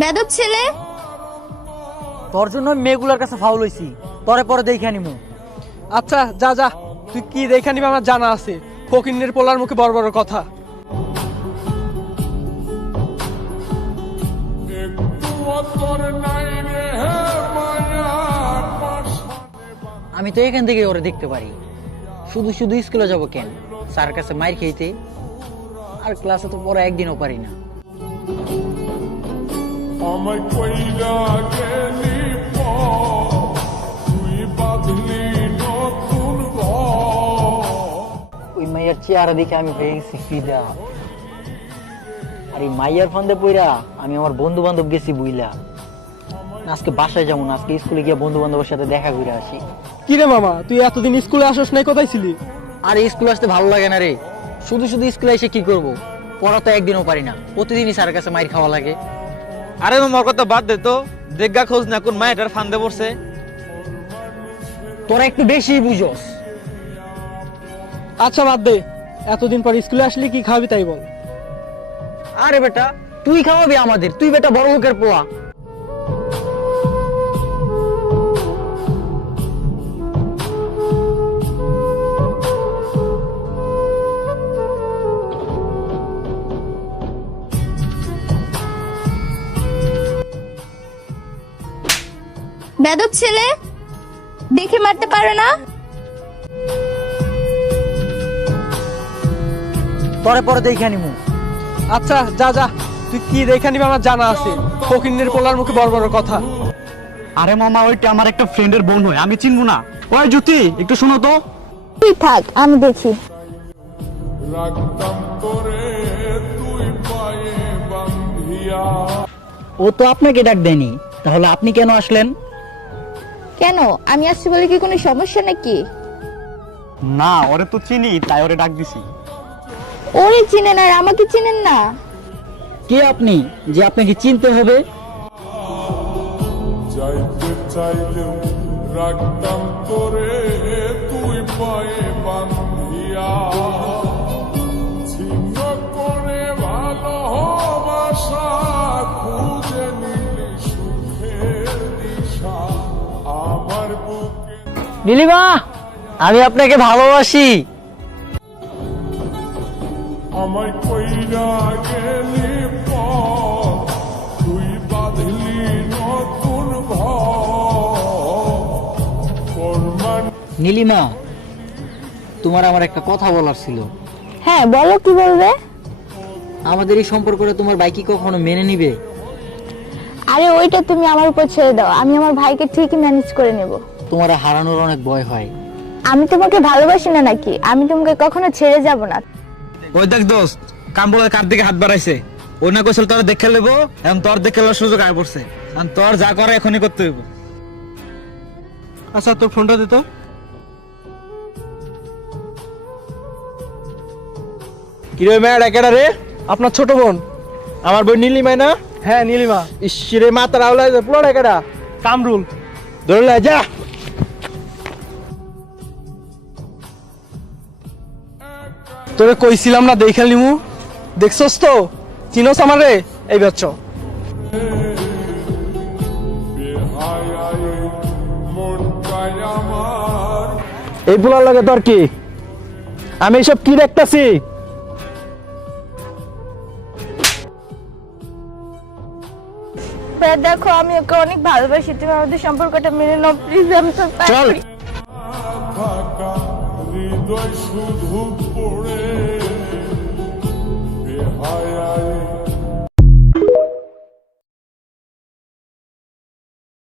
বেদব ছেলে। তোর জন্য মেয়েগুলোর কাছে ফাউল হইছি, তোরে পরে দেখে নিমু। আচ্ছা যা যা, তুই কি দেখে নিবি আমার জানা আছে। ফকিন্নের পোলার মুখে বড় বড় কথা। আমি তো এখান থেকে ওরে দেখতে পারি। শুধু শুধু স্কুলে যাব কেন? স্যার কাছে মাইর খেইতে। আর ক্লাসে তো পরে একদিনও পারি না। ওই মাইয়ার চেহারা দেখে আমি হয়ে গেছি ফিদা। আর এই মাইয়ার ফান্দে পইরা আমি আমার বন্ধু বান্ধব গেছি বুইলা। আজকে বাসায় যাবো না, আজকে স্কুলে গিয়ে বন্ধু বান্ধবের সাথে দেখা করে আসি। কি রে মামা, তুই এতদিন স্কুলে আসস নাই, কোথায় ছিলি? আর স্কুলে আসতে ভালো লাগে না রে। শুধু শুধু স্কুলে এসে কি করব? পড়া তো একদিনও পারি না, প্রতিদিনই স্যারের কাছে মাইর খাওয়া লাগে। আরে মামার কথা বাদ দে তো, দেখা খোঁজ না কোন মায়ের ফান্দে পড়ছে। তোরা একটু বেশি বুঝোস। আচ্ছা বাদ দে, এতদিন পর স্কুলে আসলি কি খাবি তাই বল। আরে বেটা, তুই খাওয়াবি আমাদের? তুই বেটা বড় লোকের পোয়া। বেদব ছেলে, দেখে মারতে পারো না? তোরে পরে দেখে নিমু। আচ্ছা যা যা, তুই কি দেখে নিবি আমার জানা আছে। ফকিন্নের পোলার মুখে বড় বড় কথা। আরে মামা, ওইটা আমার একটা ফ্রেন্ডের বোন হয়, আমি চিনবো না? ওই জ্যোতি, একটু শোনো তো। তুই থাক, আমি দেখি। ও তো আপনাকে ডাক দেয়নি, তাহলে আপনি কেন আসলেন? কেন, আমি আসছি বলে কি কোনো সমস্যা নাকি? না, ওরে তো চিনি, তাই ওরে ডাক দিছি। ওরে চিনেন আর আমাকে চিনেন না? কে আপনি যে আপনাকে চিনতে হবে? যাইতে চাইলেও রাখতাম তোরে তুই পায়ে বান্ধিয়া, ছিন্ন করে ভালোবাসা খুঁজে নিলি সুখের দিশা আমার বুকে। নীলিমা, আমি আপনাকে ভালোবাসি। আমায় কইরা গেলি পথ, তুই বাঁধলি নতুন ঘর। নীলিমা, তোমার আমার একটা কথা বলার ছিল। হ্যাঁ বলো, কি বলবে? আমাদের এই সম্পর্কটা তোমার ভাই কি কখনো মেনে নিবে? আরে ওইটা তুমি আমার উপর ছেড়ে দাও, আমি আমার ভাইকে ঠিকই ম্যানেজ করে নেব। তোমার হারানোর অনেক ভয় হয়। আমি তোমাকে ভালোবাসি না নাকি? আমি তোমাকে কখনো ছেড়ে যাব না। ওই দেখ দোস্ত, কামবলের কার দিকে হাত বাড়াইছে। ওই না কৌশল তোর দেখে নেবো, এখন তোর দেখে নেওয়ার সুযোগ আয় পড়ছে। এখন তোর যা করে এখনই করতে হইব। আচ্ছা তোর ফোনটা দে তো। কিরে ম্যাড একেডা রে? আপনার ছোট বোন। আমার বোন নীলিমাই না? হ্যাঁ নীলিমা। ইসরে মাতার আওলায় পুরো একেডা কামরুল ধরলে যা। তোরে কইছিলাম না দেখে নিমু, দেখছস তো? চিনোস আমারে? এই বাচ্চ এই বুলার লাগে তোর কি? আমি এসব কি দেখতাছি? দেখো, আমি ওকে অনেক ভালোবাসি, তুমি আমাদের সম্পর্কটা মেনে নাও প্লিজ। আমি তো চল। হৃদয় শুধু পড়ে বেহায়